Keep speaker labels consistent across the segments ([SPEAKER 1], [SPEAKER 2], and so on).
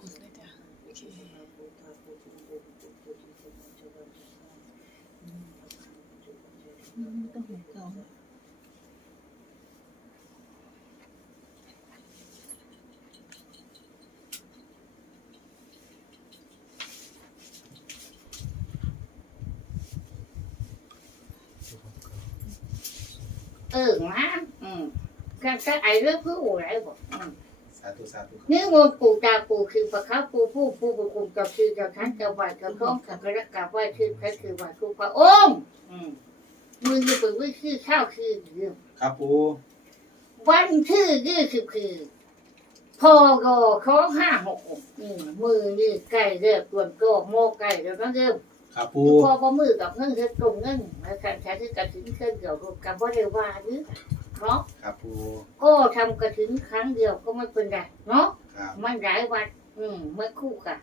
[SPEAKER 1] กดเลยจ้ะโอเคอืมต้องหัวเก่า
[SPEAKER 2] ธุสาธุ
[SPEAKER 3] นี่มนต์ปู่ตาปู่คือพระค้าปู่ผู้ผู้บุคุมกับคือกับท่านกับวัดกับร้องกับกระกับไหวคือพระคือวัดทุกพระองค์อืมมือป็นวิธีข้าวคือเรื่อง
[SPEAKER 2] ครับปู่
[SPEAKER 3] วันที่อยี่สิบคือพอรอเขาห้าหกมือนี่ไก่เรียบส่วนโกโมไก่แล้วก็เริ่ม
[SPEAKER 2] ครับปู
[SPEAKER 3] พอพอมือกับเงินเฮ็ดตรงเงินแล้วการใช้ที่กระถิ่นเครื่องเดียวรวมกันบ่ได้ว่าหรือ เนาะ
[SPEAKER 2] ครับปู
[SPEAKER 3] ก็ทำกระถิ่นครั้งเดียวก็ไม่เป็นไรเนาะ
[SPEAKER 2] ครับ
[SPEAKER 3] มันหลายวัดอืมไม่คู่กัน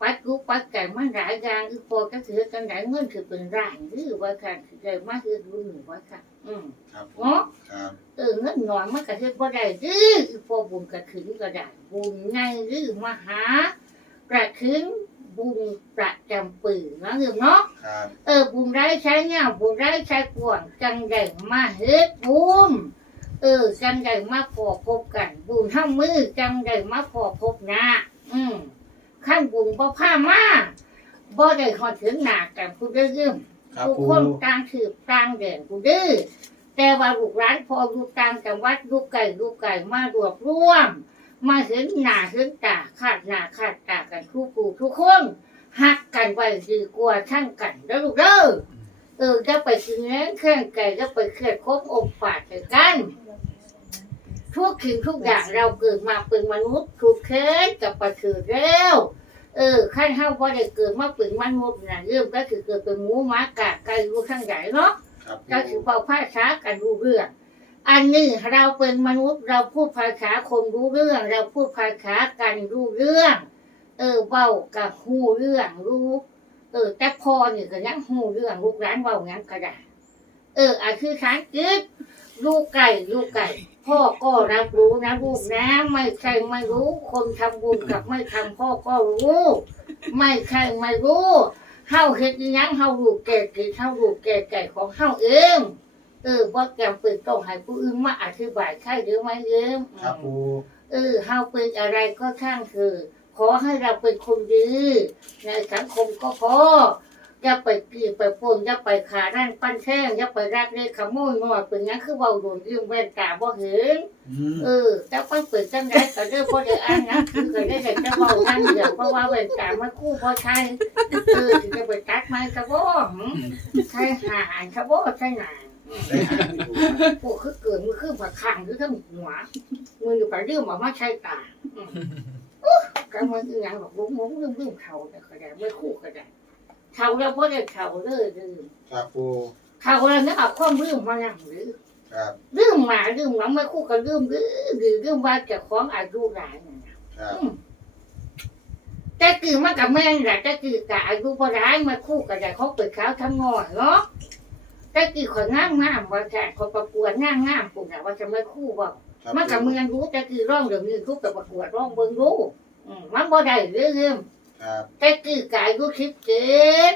[SPEAKER 3] ปัดกูปัดไก่มันหลายอย่างอีพอก็ถือกันหลายเงินถือเป็นร่างหรือว่าการถือได้มากคือรู้หนึ่งว่าค่ะอืม
[SPEAKER 2] ครับปู
[SPEAKER 3] เนาะ
[SPEAKER 2] ครับ
[SPEAKER 3] เออเงินหน่อยมันก็เฮ็ดบ่ได้หรืออีพอบุญกระถิ่นก็ได้บุญใหญ่หรือมหากระถิ่น บุญประจำปีนะเรื่องเนาะ
[SPEAKER 2] ครับ
[SPEAKER 3] เออบุญได้ใช้เงาบุญได้ใช้กวงจังได้มาเฮ็ดบุญเออจังได้มาพอพบกัน บุญทั้งมือจังได้มาพอพบหน้าอืมขั้นบุญบ่พามาบ่ได้ฮอดถึงหน้ากันผู้เด้อยืม
[SPEAKER 2] ครับ
[SPEAKER 3] ทุก
[SPEAKER 2] ปู
[SPEAKER 3] คนต่างถือต่างเด่นผู้เด้อแต่ว่าลูกหลานพออยู่ต่างจังหวัดลูกไก่ลูกไก่มารวบรวม มาเห็นหน้าเห็นตาขาดหน้าขาดตากันทุกผู้ทุกคนหักกันไว้ดีกว่าช่างกันแล้วลูกเด้อเออจะไปกินเลี้ยงเครื่องไก่จะไปเคลื่อนครบองค์ฝาดกัน ทุกสิ่งทุกอย่างเราเกิดมาเป็นมนุษย์ถูกเคสกับประเสริฐแล้วเออขั้นเฮาพอได้เกิดมาเป็นมนุษย์นะเริ่มก็คือเกิดเป็นหมูหมากาไก่รู้ข้างใหญ่เนาะ
[SPEAKER 2] ครับ
[SPEAKER 3] ก็
[SPEAKER 2] ปู
[SPEAKER 3] คือเป่าภาษากันรู้เรื่อง อันนี้เราเป็นมนุษย์เราพูดภาษาคนรู้เรื่อง เราพูดภาษากันรู้เรื่อง เออเบากับหูเรื่องรู้ เออแต่พอนี่ก็ยังหูเรื่องลูกร้านเบางั้นก็ได้เอออันคือฐานจิตลูกไก่ลูกไก่ พ่อก็รับรู้นะลูกนะไม่ใช่ไม่รู้ คนทำบุญกับไม่ทำพ่อก็รู้ ไม่ใช่ไม่รู้เฮาเฮ็ดยังเฮาลูกแก่กี่เฮาลูกแก่ไก่ของเฮาเอง เออว่าจำเป็นต้องให้ผู้อื่นมาอธิบายใช่หรือไม่เอง
[SPEAKER 2] ครับปู
[SPEAKER 3] เออเฮาเป็นอะไรก็ช่างเถอะขอให้เราเป็นคนดีในสังคมก็พออย่าไปกีดไปปนอย่าไปขาด้านปั้นแท่งอย่าไปรักเล็กขโมยหน่อยเป็นหยังคือเบาโดนยืมแว่นตาบ่เห็น
[SPEAKER 2] อืม
[SPEAKER 3] เออแต่ไปเปิดจังไดก็เรื่องบ่ได้อ่านหนะคือก็ได้แต่จะเว้าทางเดียวเพราะว่าแว่นตามันคู่บ่ใช่เออสิจะไปตัดไม้ก็บ่หึใช่หาอันก็บ่ใช่หนา
[SPEAKER 2] ได้หาที่ปู
[SPEAKER 3] พวกคือเกิดมือคือผักข้างหรือทั้งหัวมืออยู่ไปเรื่องมามาใช้ตาอืมอุ๊ยก็มันอีหยังบอกลุงมุ้งเรื่องเรื่องเขาแต่ก็ได้ไม่คู่ก็ได้เขาแล้วเพราะได้เขาเลยลืม
[SPEAKER 2] ครับปู
[SPEAKER 3] เขาแล้วเนี่ยเอาความเรื่องมานั่งหรือ
[SPEAKER 2] ครับ
[SPEAKER 3] เรื่องมาเรื่องหลังไม่คู่กับเรื่องหรือหรือเรื่องว่าเจะของอายุหลายนั่นน่ะ
[SPEAKER 2] ครับ
[SPEAKER 3] อืมแต่คือมันกับแม่นแหละแต่คือกับอายุบ่ร้ายมาคู่กับแต่เขาเปิดขาวทั้งงอนเนาะ แต่คือคนงามงามว่าจะคนประกวดงามงามปุ่นอะว่าจะไม่คู่ว่า
[SPEAKER 2] ครับ
[SPEAKER 3] มันกับเมืองรู้แต่คือร้องเดี๋ยวนี้คู่กับประกวดร้องเบิ่งรู้อืมมันบ่ได้เรื่อง
[SPEAKER 2] ครับ
[SPEAKER 3] แต่คือกายรู้คิดเจ็ด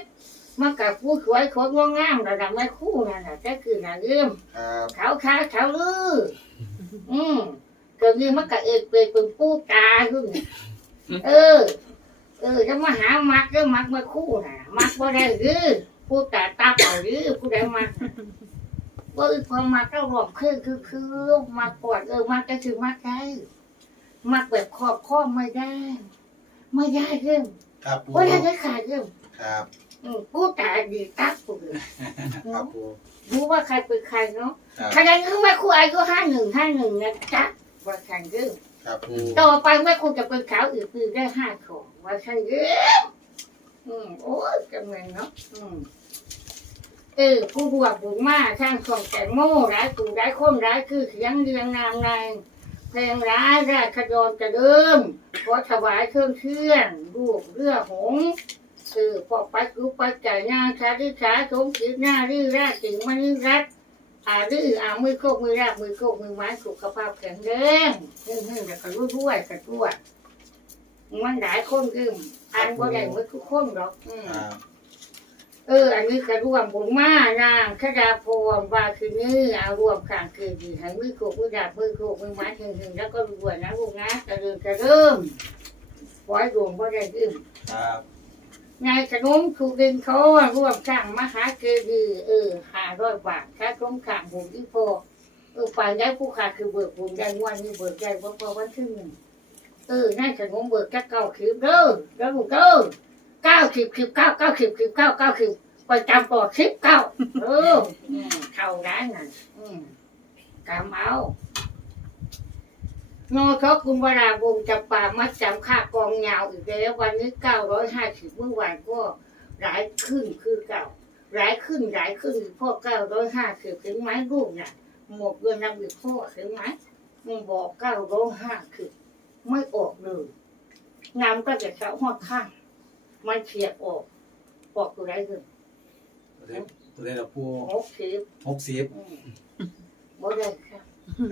[SPEAKER 3] มันกับผู้สวยคนงงามระดับไม่คู่นั่นแหละแต่คือน่ะเรื่อง
[SPEAKER 2] ครับ
[SPEAKER 3] ขาวขาขาวลืออืมก็นี่มันก็เอกเปรตเป็นปูตาขึ้นเออ เออจะมาหามักก็มักมาคู่น่ะ มักบ่ได้หรือปู ตาตาเปล่าหรือผู้ใดมักว่าพอมักก็รวมคือคือคือมักปวดเออมักก็คือมักได้มักแบบขอบข้อไม่ได้ ไม่ได้เรื่อง
[SPEAKER 2] ครับปู
[SPEAKER 3] ว่าได้ได้ขาดเรื่อง
[SPEAKER 2] ครับ
[SPEAKER 3] อืมปูตาดีตักปูเลย
[SPEAKER 2] ครับปู
[SPEAKER 3] รู้ว่าใครเป็นใครเนาะ
[SPEAKER 2] ครับ
[SPEAKER 3] ขณะนี้แม่ครูอายุห้าหนึ่งห้าหนึ่งนะจ๊ะว่าฉันเรื่อง
[SPEAKER 2] ครับปู
[SPEAKER 3] ต่อไปแม่ครูจะเป็นขาวอีกปีได้ห้าของว่าฉันเรื่องอืมโอ้ยจำเงินเนาะอืม เออผู้บวชบุญมาสร้างส่งแต่งโม่ร้ายกูร้ายคนร้ายคือเสียงเรียงนามในเพลงร้ายราชดรจะเดิมขอถวายเครื่องเชื่อนรูปเรือหงส์เออพอไปกูไปจ่ายงานชาดิชาสมจิตหน้ารื่อราชสิงมณีรัตอาดื้ออามือโคกมือแรกมือโคกมือไม้สุขภาพแข็งแรงหึ่งหึ่งแต่ก็รู้ด้วยกันด้วยมันหลายคนอึมอ่านบ่ได้หมดทุกคนหรอกอืม เออ อันนี้ก็รวมผมมานางคดาพรว่าคือนี่เอารวมข้างคือดีให้มือโขกมือดาบมือโขกมือไม้ถึงถึงแล้วก็รวยนะลูกนะจะเริ่มจะเริ่มปล่อยรวมบ่ได้อึม
[SPEAKER 2] ครับ
[SPEAKER 3] นายขนมถูกดึงเขารวมสร้างมหาเกดีเออหาร้อยบาทค่าต้มขางบุญที่พอเออไปได้ผู้ขาคือเบิกบุญได้วันนี้เบิกได้เพราะวันที่หนึ่งเออนายขนมเบิกจะเก้าคิบเด้อเด้อลูกเด้อ เก้าสิบสิบเก้าเก้าสิบสิบเก้าเก้าสิบไปจำต่อสิบเก้าเอออืมเข้าได้น่ะอืมกำเอานอเขาคุณวราวงศ์จะป่ามัดจำค่ากองยาวอีกแล้ววันนี้เก้าร้อยห้าสิบเมื่อวานก็หลายขึ้นคือเก่าหลายขึ้นหลายขึ้นพ่อเก้าร้อยห้าสิบถึงไหมลูกน่ะหมดเงินนำอีกพ่อถึงไหมมึงบอกเก้าร้อยห้าสิบไม่ออกเลยน้ำก็จะเข้าหอดข้าง มันเฉียดออกออกตัวไรเลย
[SPEAKER 2] ตัวเลขตัวเลขเราปู
[SPEAKER 3] หกสิบ
[SPEAKER 2] หกสิบ
[SPEAKER 3] อืมบ่ได้ครับ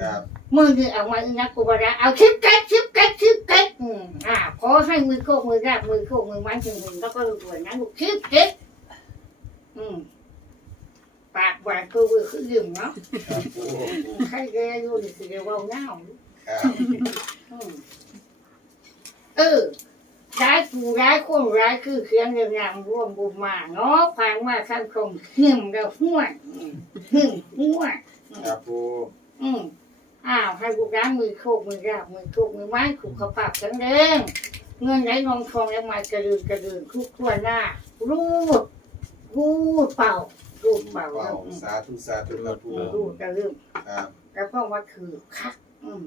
[SPEAKER 2] ครับ
[SPEAKER 3] มือนี่เอามาอีนักกูบาระเอาชิปเก็ตชิปเก็ตชิปเก็ตอืมอ่าขอให้มือโคกมือราบมือโคกมือไม้ถึงหนึ่งแล้วก็รวยนะลูกชิปเก็ตอืมปากหวานคือมือคือยืมเนาะ
[SPEAKER 2] ครับปู
[SPEAKER 3] อืมใครแกอยู่นี่คือเดี๋ยวเว่าเงา
[SPEAKER 2] ครับ
[SPEAKER 3] อืมเออ ร้ายผู้ร้ายคนร้ายคือเขียนเรื่องงามร่วมบุญมาเนาะฟังว่าท่านคงหึ่มแล้วห้วนอืมหึ่มห้วน
[SPEAKER 2] ครับปู
[SPEAKER 3] อืมอ้าวให้ลูกร้านมือโคกมือราบมือโคกมือไม้ขุกขปับแข็งแรงเงินไหลนองทองแล้วมากระดืนกระดืนทุกทั่วหน้า รูดรูดเป่ารูดเป่า
[SPEAKER 2] ว้าว
[SPEAKER 3] อืม
[SPEAKER 2] สาธุสาธุครับปู
[SPEAKER 3] รูดกระลืม
[SPEAKER 2] ครับ
[SPEAKER 3] แล้วก็ว่าคือคัก อืม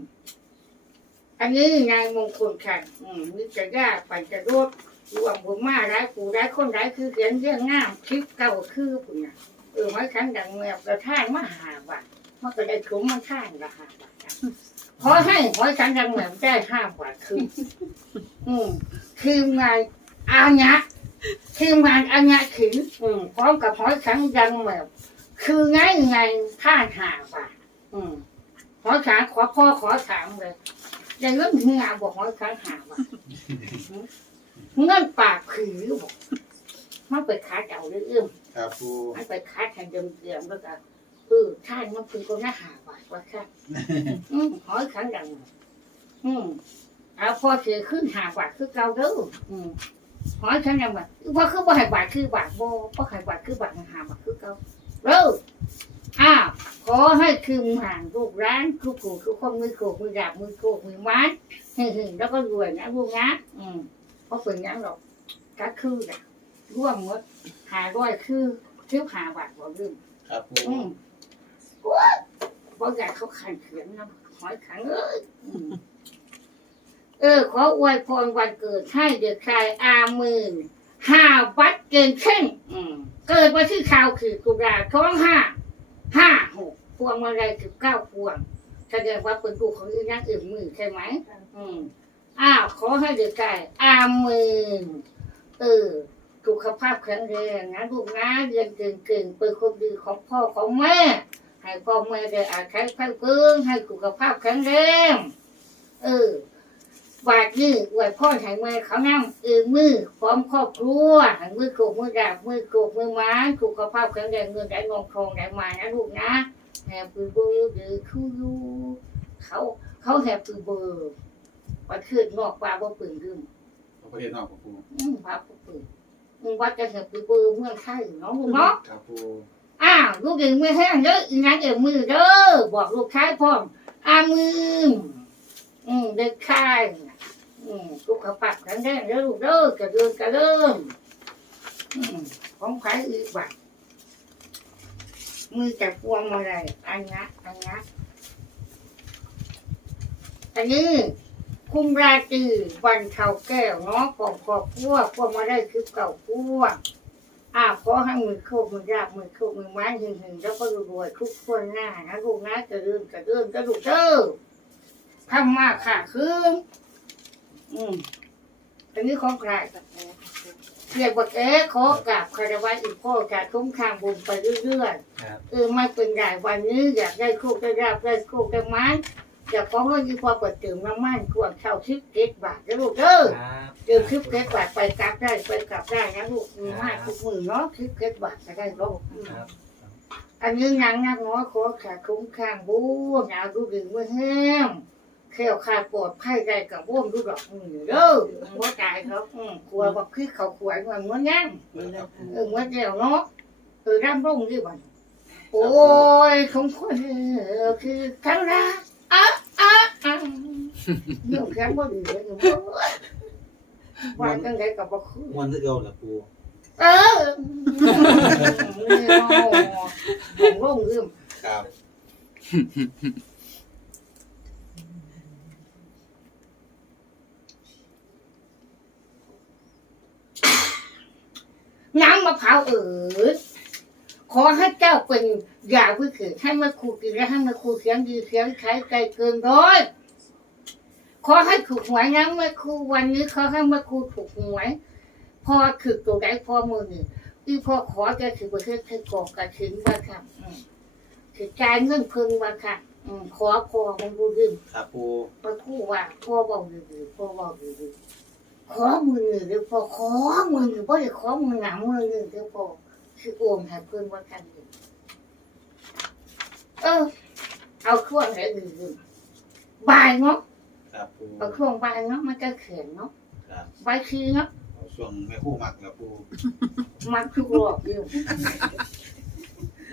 [SPEAKER 3] อันนี้นายมงคลค่ะอืมมิจะยากปัญจะรวบรวมบุญมาร้ายผู้ร้ายคนร้ายคือเขียนเรื่องงามคลิปเก่าคือปุ่นน่ะเออไม้ครั้งดังแมวกระท่านมาหาบาทมันก็ได้ถุงมันท่านละห้าบาทจ้ะขอให้หอยครั้งดังแมวได้ห้าบาทคืออืมคืองานอาญะคืองานอาญะขินอืมพร้อมกับหอยครั้งดังแมวคือไงไงท่านห้าบาทอืมขอถามขอพ่อขอถามเลย อย่าเรื่องเงาบอกขอถามหาว่าเงินปากผือบอกมันไปคัดเอาเรื่อง
[SPEAKER 2] ครับปู
[SPEAKER 3] มันไปคัดแทนเดิมเดิมแล้วก็เออท่านมันคือก็น่าหาบาทว่าค่ะอืมขอครั้งดังอืมเอาพอเสียขึ้นหาบาทคือเก่าเด้ออืมขอครั้งดังว่าว่าคือบ่ให้บาทคือบาทบ่บ่ให้บาทคือบาทหาบาทคือเก่าเด้อ อ้าวขอให้คืมห่างลูกร้านทุกขู่ทุกคนมือโขกมือดาบมือโขกมือไม้หึ่งหึ่งแล้วก็รวยนะลูกนะอืมเพราะเป็นอยังหรอกก็คือน่ะร่วมหมดหาร้อยคือเที่ยวหาบาทบ่ลืม
[SPEAKER 2] ครับปู
[SPEAKER 3] อืมว้ายบ่อยากเขาขันเขียนนะหอยขังเอ้ยอืมเออ ขออวยพรวันเกิดให้เด็กชายอาหมื่นห้าวัดเกินเช่นอืมเกิดวันที่ข่าวคือตุลาท้องห้าห้าหก พวงมาลัยสิบเก้าพวงแสดงว่าเป็นผู้ของอีนักอื่นมือใช่ไหมอืมอ้าวขอให้เด็กไก่อามือเออสุขภาพแข็งแรงนะลูกนะเรียนเก่งๆเป็นคนดีของพ่อของแม่ให้พ่อแม่ได้อาศัยไฟเพิ่งให้สุขภาพแข็งแรงเออบาดนี้อวยพ่อให้แม่เขานั่งเออมือพร้อมครอบครัวให้มือโกกมือดาบมือโกกมือไม้สุขภาพแข็งแรงเงินได้งองทองได้มานะลูกนะ แฮปปี้เบิร์ดเดย์ทูยูเขาเขาแฮปปี้เบิร์ดวันคืนนอกปลาบ่ปืนลืม
[SPEAKER 2] ประเทศนอกครับปู
[SPEAKER 3] อืมปลาบ่ปืนมึงว่าจะแฮปปี้เบิร์ดเมืองไทยเนาะลูกเนาะ
[SPEAKER 2] ครับปู
[SPEAKER 3] อ้าวลูกเองไม่แห้งเด้ออีนักเอ็มมือเด้อบอกลูกชายพร้อมอามืออืมเด็กชายน่ะอืมลูกกระปักแข็งแรงเด้อลูกเด้อกระเดินกระเดินอืมของใครอีกบัด มือจับพวงมาลัยอันนะอันนะอันนี้คุณราตรีวันเทาแก้วเนาะของครอบครัวพวกมาได้คือเก่าพวกอ่าขอให้มือโคกมือราบมือโคกมือไม้หึงหึงแล้วก็รวยๆทุกคนหน้านะลูกนะจะเริ่มจะเริ่มจะลูกเด้อทำมากค่ะคืออืมอันนี้ของใครเรียกว่าแกขอกราบคารวะอีกพ่อการคุ้มครางบุญไปเรื่อยๆ
[SPEAKER 2] ครับ
[SPEAKER 3] ออไม่เป็นไรวันนี้อยากได้โคกได้ราบได้โคกได้ไม้จะของเงินยี่พอเปิดเติมน้ำมันควรเข้าทิปเก็บาทนะลูกเด้อ
[SPEAKER 4] ครับ
[SPEAKER 3] เติมทิปเก็บาทไปกลับได้ไปกลับได้นะลูกมีมากทุกมือเนาะทิปเก็บาทจะได้ลูกอืม
[SPEAKER 4] ครับ
[SPEAKER 3] อันนี้นางนักน้อยขอขาคุ้มข้างบูหนาวดูดึงมือแห้งแค่ขาดปวดไข้ได้กับว่มดูดอกมือเด้อว่าตายเขาอืมกลัวบอกคือเขาขวายมันมันยัง
[SPEAKER 2] ครับปู
[SPEAKER 3] เออมื่อเดียวเนาะเออร่ำรุ่งดีวันโอ้ยคงคนเออคือทั้งรักอะอะอะเรื่องแค่บ่ดีเลยอยู่บ่ว่า จังไดก็บ่คือ
[SPEAKER 2] ม่วนคือเก่าล่ะปู
[SPEAKER 3] เออนี่เนาะบ่งลงลืม ขอให้เจ้าเป็นยาวิเศษให้มาครูกินและให้มาครูเสียงดีเสียงใช้ใจเกินร้อยขอให้ถูกหวยนะเมื่อครูวันนี้ขอให้เมื่อครูถูกหวยพอถึกตัวใดพอมือหนึ่งอีพอขอจะถือประเทศไทยกอกกระถึงว่าค่ะอืมถือจ่ายเงินเพิ่งว่าค่ะอืมขอพอมันรู้เรื่อง
[SPEAKER 2] ครับปู
[SPEAKER 3] มาครู่ว่าพ่อบอกดีๆพ่อบอกดีๆขอมือหนึ่งเดี๋ยวพอขอมือหนึ่งพ่อจะขอมือหนังมือหนึ่งเดี๋ยวพอ คือโอมให้เพื่อนว่ากันอยู่เออ เอาเครื่องไหนอื่นๆบายเนาะ
[SPEAKER 2] ครับปู
[SPEAKER 3] เอาเครื่องบายเนาะมันก็เขียนเนาะ
[SPEAKER 2] ครับ
[SPEAKER 3] บายคือเนาะ
[SPEAKER 2] เอาช่วงแม่คู่มักล่ะปู
[SPEAKER 3] มันคือรอบอยู่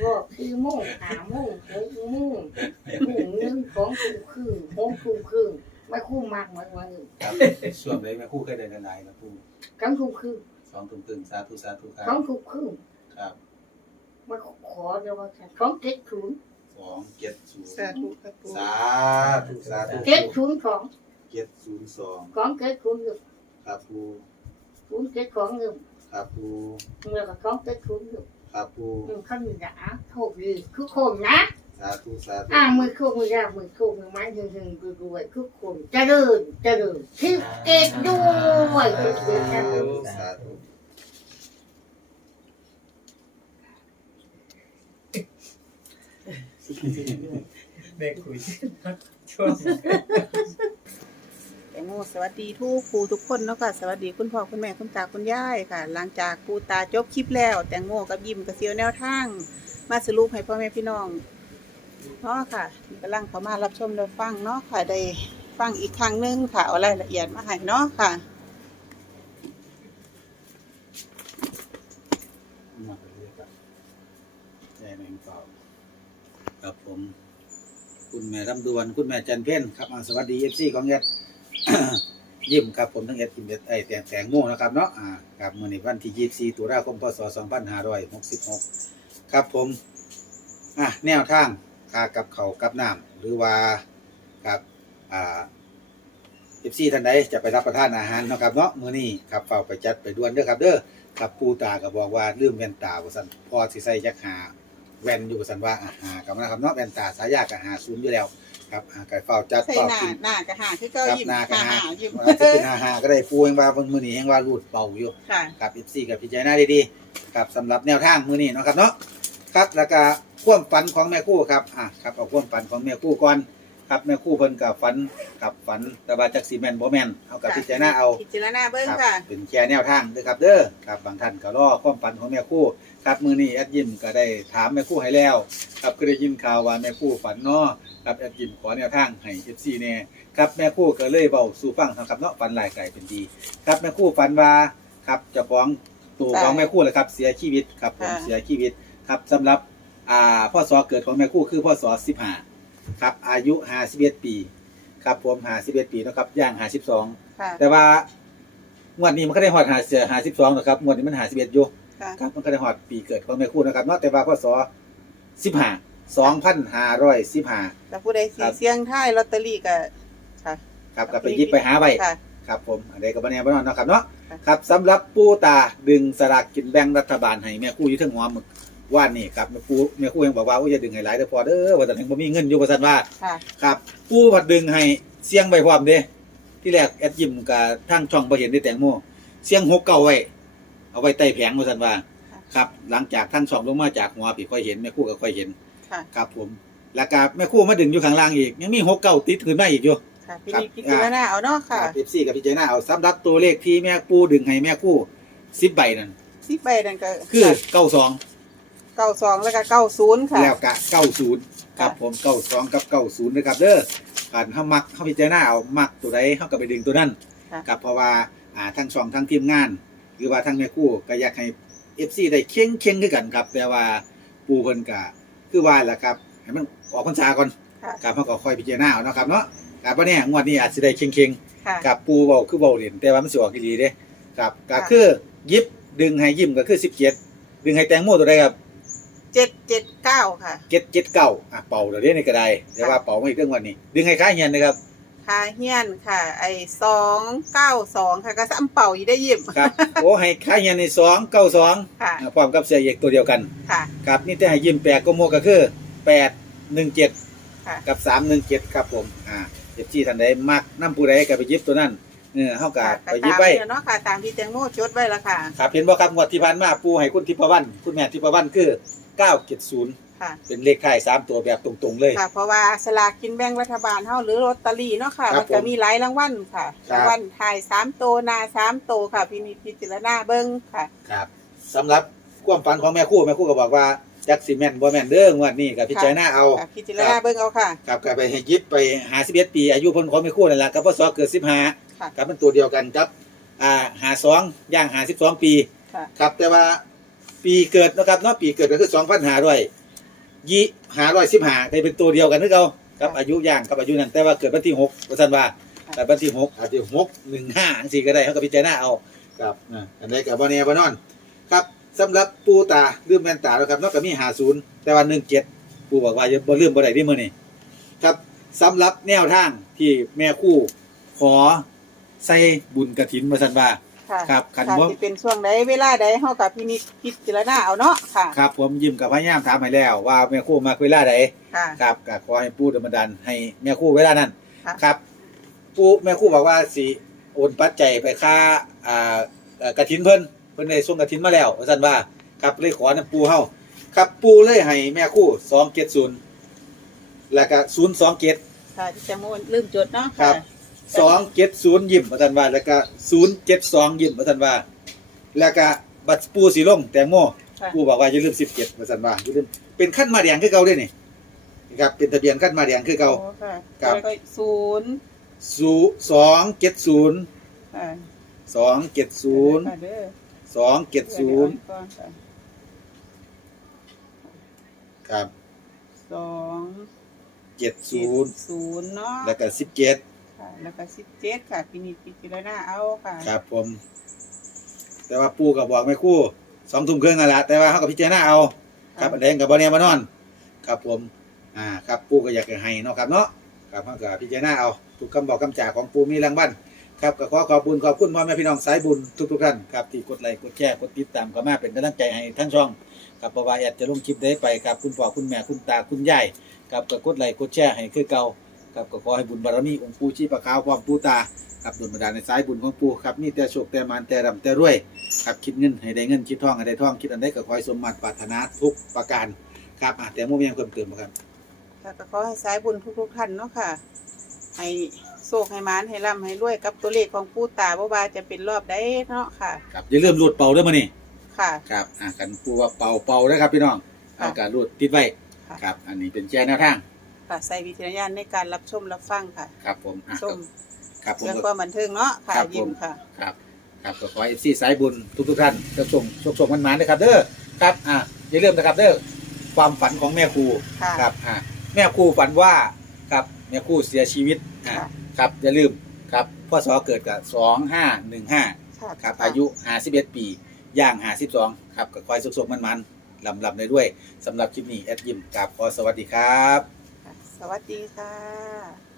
[SPEAKER 3] รอบคือโม่งหาโม่งหกโม่งหนึ่งหนึ่งสองทุ่มครึ่งหกทุ่มครึ่งไม่คู่มากเหมือนวันอื่น
[SPEAKER 2] ครับช่วงใดแม่คู่เคยได้หลายๆล่ะปู
[SPEAKER 3] กลางทุ่มครึ่ง
[SPEAKER 2] สองทุ่มครึ่งสาธุสาธุครับ
[SPEAKER 3] สองทุ่มครึ่ง
[SPEAKER 2] ครับ
[SPEAKER 3] มาข อเดี๋ยวว่าจะสองเจ็ดศูนย์
[SPEAKER 2] สองเจ็ดศูนย์
[SPEAKER 1] สาธุครับปู
[SPEAKER 2] สาธุสาธุ
[SPEAKER 3] เจ็ดศูนย์สอง
[SPEAKER 2] เจ็ดศูนย์สอง
[SPEAKER 3] สองเจ็ดศูนย์หนึ่ง
[SPEAKER 2] ครับปู
[SPEAKER 3] ศูนย์เจ็ดสองหนึ่ง
[SPEAKER 2] ครับปู
[SPEAKER 3] เมื่อกับสองเจ็ดศูนย์หนึ่ง
[SPEAKER 2] ครับปู
[SPEAKER 3] หนึ่งขั้นหนึ่งนะโชคดีทุกคนนะ
[SPEAKER 2] สาธุสาธุ
[SPEAKER 3] อ่ามือโคกมือยากมือโคกมือไม้หึงหึงรวยรวยทุกคนเจริญเจริญทิพย์เกตด้วยทิพย์เกต
[SPEAKER 2] สา
[SPEAKER 3] ด้วย
[SPEAKER 2] ธุสาธุ
[SPEAKER 4] แม่คุยช่วง
[SPEAKER 1] แตงโมสวัสดีทุกครูทุกคนเนาะค่ะ สวัสดีคุณพ่อคุณแม่คุณตาคุณยายค่ะ หลังจากปูตาจบคลิปแล้ว แตงโมกับยิมกับเซียวแนวทาง มาสรุปให้พ่อแม่พี่น้องเนาะค่ะกำลังเข้ามารับชมรับฟังเนาะค่ะได้ฟังอีกครั้งหนึงค่ะเอารายละเอียดมาให้เนาะค่ะ
[SPEAKER 2] มาเรื่อยๆครับแม่แมงเปล่า ครับผม คุณแม่รำดวน คุณแม่จันเพ็ญครับอ่าสวัสดีเอฟซีของเอด ยิ้มครับผมทั้งเอดกิมเอดไอแตงแตงโมนะครับเนาะอ่าครับมื่อในวันที่ 24 ตุลาคมพศ 2566 ครับผมอะแนวทางค่ากับเขาวกับน้ำหรือว่าครับอ่าเอฟซีท่านใดจะไปรับประทานอาหารเนาะครับเนาะมื้อนี้ครับเฝ้าไปจัดไปด่วนเด้อครับเด้อครับปูตาก็บอกว่าลืมแว่นตาว่าซั่นพอสิใส่จักหา แว่นอยู่ว่าซั่นว่าอาหารกับนะครับเนาะแว่นตาสายยากก็หาศูนย์อยู่แล้วครับอ่าก็เฝ้าจัด
[SPEAKER 1] ใส่
[SPEAKER 2] เฝ้า
[SPEAKER 1] หน้า
[SPEAKER 2] กิน
[SPEAKER 1] หน้ากระหาคือเก็
[SPEAKER 2] ครับ
[SPEAKER 1] ยิ้ม
[SPEAKER 2] หน้าก็หา
[SPEAKER 1] ยิ้ม
[SPEAKER 2] ว่าสิเป็นอาหารก็ได้ปูยังว่าเพิ่นมื้อนี้ยังว่ารูดเบาอยู่
[SPEAKER 1] ค่ะ
[SPEAKER 2] ครับ FC กับพิจารณาดีๆครับสำหรับแนวทางมื้อนี้เนาะครับเนาะครับแล้วก็ความฝันของแม่ครู่ครับอะครับเอาความฝันของแม่ครู่ก่อนครับแม่ครู่เพิ่นก็ฝันครับฝันแต่ว่าจักสิแม่นบ่แม่นเอากับ
[SPEAKER 1] ค่ะ
[SPEAKER 2] พิจารณาเอา
[SPEAKER 1] พิจารณาเบิ้ง
[SPEAKER 2] ครับ
[SPEAKER 1] ค่ะ
[SPEAKER 2] เป็นแค่แนวทางเด้อครับเด้อครับบางท่านก็รอความฝันของแม่ครู่ ครับมื้อนี้แอดยิมก็ได้ถามแม่ครู่ให้แล้วครับก็ได้ยินข่าวว่าแม่ครู่ฝันเนาะครับแอดยิมขอแนวทางให้ FC แน่ครับแม่ครู่ก็เลยเว้าสู่ฟังครับเนาะฝันหลายไก่เป็นดี ครับแม่ครู่ฝันว่าครับเจ้าของตัวของแม่ครู่เลยครับ เสียชีวิตครับผม
[SPEAKER 1] ค่ะ
[SPEAKER 2] เสียชีวิตครับสำหรับอ่าพ่อสอเกิดของแม่ครู่คือพ่อสอ15ครับอายุ51ปีครับผม51ปีเนาะครับย่าง52
[SPEAKER 1] ค่ะ
[SPEAKER 2] แต่ว่างวดนี้มันก็ได้ฮอดหาเสีย52นะครับงวดนี้มัน51อยู่
[SPEAKER 1] ค่ะ
[SPEAKER 2] ครับมันก็ได้ฮอดปีเกิดของแม่ครู่นะครับเนาะแต่ว่าพ่อสอ15 2515
[SPEAKER 1] แต่ผู้ใดสี
[SPEAKER 2] ครับ
[SPEAKER 1] เสียงท้ายลอตเตอรี่ก็ค่ะ
[SPEAKER 2] ครับก็ไปหยิบไปหาไว้
[SPEAKER 1] ค่ะ
[SPEAKER 2] ครับผมอันใดก็บ่แน่บ่นอนเนาะครับเนาะ
[SPEAKER 1] ค่ะ
[SPEAKER 2] ครับสำหรับปูตาดึงสลากกินแบ่งรัฐบาลให้แม่ครู่อยู่เทั้งหัวหมึกว่านี่ครับแม่ครู่แม่ครู่ยังบอกว่าโอ้ยอย่าดึงให้หลายเด้อพอเด้อว่าแต่ยังบ่มีเงินอยู่ว่าซั่นว่า
[SPEAKER 1] ค่ะ
[SPEAKER 2] ครับปูผัดดึงให้เสียงไว้พร้อมเด้ที่แรกแอดยิมกับทางช่องบ่เห็นได้แตงโมเสียงหกเก่าไว้ เอาไว้ใต้แผงว่าซั่นว่า
[SPEAKER 1] ค่ะ
[SPEAKER 2] ครับ หลังจากทางช่องลงมาจากหัวพี่ค่อยเห็นแม่ครู่ก็ค่อยเห็น
[SPEAKER 1] ค่ะ
[SPEAKER 2] ครับผม แล้วก็แม่ครู่มาดึงอยู่ข้างล่างอีก ยังมีหกเก้าติดขึ้นมาอีกอยู่
[SPEAKER 1] ค่ะพี่
[SPEAKER 2] ครับ
[SPEAKER 1] นิดพิจารณาเอาเนาะค่ะ
[SPEAKER 2] เอฟซีกับพี่เจน่าเอาสำหรับตัวเลขที่แม่ครู่ดึงให้แม่ครู่สิบใบนั่น
[SPEAKER 1] สิบใบนั่นก็
[SPEAKER 2] คือเก้าสอง
[SPEAKER 1] เก้าสองแล้วก็เก้าศูนย์ค่ะ
[SPEAKER 2] แล้วกะเก้าศูนย์ครับผมเก้าสองกับเก้าศูนย์นะครับเด้อผ่านเฮามักเฮาพิจารณาเอามักตัวใดเฮาก็ไปดึงตัวนั้น
[SPEAKER 1] ค่ะ
[SPEAKER 2] กับเพราะว่าอ่าทั้งช่องทั้งทีมงานห รือว่าทั้งแม่ครู่ก็อยากให้ FC ได้เข่งเข่งๆคือกันครับ แต่ว่าปูเพิ่นก็คือว่าแหละครับให้มันออกพรรษาก่อน
[SPEAKER 1] ค่ะ
[SPEAKER 2] ครับเฮาก็ค่อยพิจารณาเอาเนาะครับเนาะครับบ่แน่งวดนี้อาจสิได้เข่งเข่งๆ
[SPEAKER 1] ค่ะ
[SPEAKER 2] กับปูเบาคือเบาเหรียญแต่ว่ามันสิออกอีหลีเด้ครับก็
[SPEAKER 1] ค่ะ
[SPEAKER 2] คือยิบดึงให้ยิ้มก็คือ17ดึงให้แตงโมตัวใดครับ
[SPEAKER 1] เจ็ดเจ็ดเก้าค่ะ
[SPEAKER 2] 779อะเป่าเดี๋ยวนี้นี่ก็ได้แต่ว่าเป่ามาอีกเรื่องวันนี้ ดึงให้ค้าเฮียนนะครับ
[SPEAKER 1] คาเฮียนค่ะ ไอ้สองเก้าสองค่ะก็ซ้ำเป่าอยู่ได้ยิบ
[SPEAKER 2] ครับ โอ้ให้ค้าเฮียนใน292
[SPEAKER 1] ค่ะ
[SPEAKER 2] อะพร้อมกับเสียเอกตัวเดียวกัน
[SPEAKER 1] ค่ะ
[SPEAKER 2] ครับนี่แต่ให้ยิ้มแปลกก็โมก็คือ817
[SPEAKER 1] ค่ะ
[SPEAKER 2] กับ317ครับผม อ่า FC ท่านใดมักนํผู้ใดก็ไปหยิบตัวนั้นเออเฮาก็ไปหยิบ
[SPEAKER 1] ตาม
[SPEAKER 2] ไว้
[SPEAKER 1] นี้เนาะค่ะ ตามที่แตงโมจดไว้ละค่ะ
[SPEAKER 2] ครับเห็นบ่ครับงวดที่ผ่านมาปูให้คุณทิพวรรณคุณแม่ทิพวรรณคือ970
[SPEAKER 1] ค่ะ
[SPEAKER 2] เป็นเลขท้าย3ตัวแบบตรงๆเลย
[SPEAKER 1] ค่ะ เพราะว่าสลากกินแบ่งรัฐบาลเฮาหรือลอตเตอรี่เนาะค่ะ
[SPEAKER 2] ครั
[SPEAKER 1] มั
[SPEAKER 2] บ
[SPEAKER 1] นก็มีหลายรางวัลค่ะ
[SPEAKER 2] ครับ
[SPEAKER 1] รางวัลถ่ายสามโตวหนาสามโตวค่ะพี่นิจพิจารณาเบิ่งค่ะ
[SPEAKER 2] ครับสำหรับความฝันของแม่ครู่แม่ครู่ก็บอกว่าจักสิแม่นบ่แม่นเด้องวดนี้ก็พิจารณาเอา
[SPEAKER 1] ค่ะพิจารณาเบิ่งเอาค่ะ
[SPEAKER 2] ครับก็ไปให้ยิบไป51ปีอายุเพิ่นของแม่ครู่นั่นล่ะกับพศเกิด
[SPEAKER 1] ค่ะ
[SPEAKER 2] 15ครับมันตัวเดียวกันครับอ่า52ย่าง52ปี
[SPEAKER 1] ค่ะ
[SPEAKER 2] ครับแต่ว่าปีเกิดนะครับเนาะปีเกิดก็คือ2,500ด้วย ยี่515ได้เป็นตัวเดียวกันคือเก่ากับอายุย่างกับอายุนั้นแต่ว่าเกิดวันที่6ว่าซั่นว่าแต่วันที่6อาจจะ6 15จังซี่ก็ได้เฮาก็พิจารณาเอาครับอ่าอันใดก็บ่แน่บ่นอน ครับสำหรับปูตาลืมแม่นตาแล้วครับเนอกจากมี50แต่ว่า17ปูบอกว่าอย่าบ่ลืมบ่ได้ที่มื้อนี้ครับสำหรับแนวทางที่แม่ครู่ขอใส่บุญกฐินมาซั่นว่า
[SPEAKER 1] ค่ะ
[SPEAKER 2] ครับคัน
[SPEAKER 1] ค่ะ
[SPEAKER 2] บ่
[SPEAKER 1] สิเป็นช่วงใดเวลาใดเฮากับพินิจพิจารณาเอาเนาะค่ะ
[SPEAKER 2] ครับผมยิ้มกับพยายามถามให้แล้วว่าแม่ครู่มาเวลาใด
[SPEAKER 1] ค่ะ
[SPEAKER 2] ครับก็ขอให้ปู่ดลบันดาลให้แม่ครู่เวลานั้น
[SPEAKER 1] ค่ะ
[SPEAKER 2] ครับปู่แม่ครู่บอกว่าสิโอนปัจจัยไปค่าอ่าเอ่อกฐินเพิ่นเพิ่นได้ส่งกฐินมาแล้วว่าซั่นว่าครับเลยขอนำปู่เฮาครับปู่เลยให้แม่ครู่270แล้วก็027
[SPEAKER 1] ค่ะที่แตงโมลืมจดเนาะ
[SPEAKER 2] ครั
[SPEAKER 1] ค่ะ
[SPEAKER 2] บ270ยิ้มว่าซั่นว่าแล้วก็072ยิ้มว่าซั่นว่า แล้วก็บัตรปู่สิลงแตงโม
[SPEAKER 1] ค่ะ
[SPEAKER 2] ปู่บอกว่าอย่าลืม17ว่าซั่นว่าอย่าลืมเป็นขั้นมาแดงคือเก่าเด้นี่นะครับเป็นทะเบียนขั้นมาแดงคือเก่า
[SPEAKER 1] โอ้ค่ะ
[SPEAKER 2] ครับ
[SPEAKER 1] แล้วก็ศูนย์
[SPEAKER 2] ศูสองเจ็ดศูนย์
[SPEAKER 1] ค่ะ
[SPEAKER 2] สองเจ็ดศูนย์
[SPEAKER 1] ค่ะเด้อ
[SPEAKER 2] สองเจ็ดศูนย์
[SPEAKER 1] เดี๋วเอาไว้ก่อนค่ะ
[SPEAKER 2] ครับ
[SPEAKER 1] สอง
[SPEAKER 2] เจ็ดศูนย์
[SPEAKER 1] ศูนย์เนาะ
[SPEAKER 2] แล้วก็สิบเจ็ด
[SPEAKER 1] ค่ะ แล้วก็สิบเจ็ดค่ะพินิจพิจารณาเอาค่ะ
[SPEAKER 2] ครับผม แต่ว่าปู่ก็บบอกไม่คู่สองทุ่มครึ่งนั่นแหละแต่ว่าเขาก็พิจารณาเอา ครับแดงกับบอลเนียมานอน ครับผม อ่า ครับปู่ก็อยากจะให้เนาะครับเนาะ ครับเขาก็พิจารณาเอาทุกคำบอกคำจ่าของปู่มีรางวัลครับก็ขอขอบคุณขอบคุณพ่อแม่พี่น้องสายบุญทุกๆท่านครับที่กดไลค์กดแชร์กดติดตามก็มาเป็นกำลังใจให้ทั้งช่องครับเพราะว่าแอดจะลงคลิปได้ไปครับคุณพ่อคุณแม่คุณตาคุณยายครับก็กดไลค์กดแชร์ให้คือเก่า ครับก็ขอให้บุญบารมีองค์ปู่ชีปะขาวความปู่ตาครับบุญบารในสายบุญของปู่ครับมีแต่โชคแต่มานแต่ร่ำแต่รวยครับคิดเงินให้ได้เงินคิดทองให้ได้ทองคิดอันใดก็ขอให้สมมาตรปรารถนาทุกประการครับอะแต่โมมีหยังเพิ่มเติมบ่ครับ
[SPEAKER 1] ค่ะก็ขอให้สายบุญทุกๆท่านเนาะค่ะ ให้โชคให้หมานให้ร่ำให้รวยกับตัวเลขของปู่ตาบ่ว่าจะเป็นรอบใดเนาะค่ะ
[SPEAKER 2] ครับอย่าลืมรูดเป่าด้วยมานี่
[SPEAKER 1] ค่ะ
[SPEAKER 2] ครับอะกันปูว่าเป่าเป่านะครับพี่น้อง
[SPEAKER 1] ค่ะ
[SPEAKER 2] เอาการรูดติดไว้
[SPEAKER 1] ค่ะ
[SPEAKER 2] ครับ อันนี้เป็นแจ้แนวทาง
[SPEAKER 1] ค่ะ ใส่วิจารณญาณในการรับชมรับฟังค่ะ
[SPEAKER 2] ครับผมอะ
[SPEAKER 1] ชม
[SPEAKER 2] ครับผม
[SPEAKER 1] เรื่องความบันเทิงเนาะค่ะ
[SPEAKER 2] ครับผม
[SPEAKER 1] ยิ้มค่ะ
[SPEAKER 2] ครับครับก็ขอเอฟซีสายบุญทุกทุกๆท่านจะส่งส่งส่งมันมานะครับเด้อครับอะอย่าลืมนะครับเด้อความฝันของแม่ครู
[SPEAKER 1] ค่ะ
[SPEAKER 2] ครับอะแม่ครูฝันว่าครับแม่ครูเสียชีวิตอะ
[SPEAKER 1] ค่ะ
[SPEAKER 2] ครับอย่าลืมครับพ่อสอเกิดกับสองห้าหนึ่งห้า
[SPEAKER 1] ค่ะ
[SPEAKER 2] ครับอายุห้าสิบเอ็ดปีย่างห้าสิบสองครับก็คอยสุกๆมันๆลำลำๆได้ด้วยสำหรับคลิปนี้แอดยิมกับขอสวัสดีครับ
[SPEAKER 1] ค่ะ สวัสดีค่ะ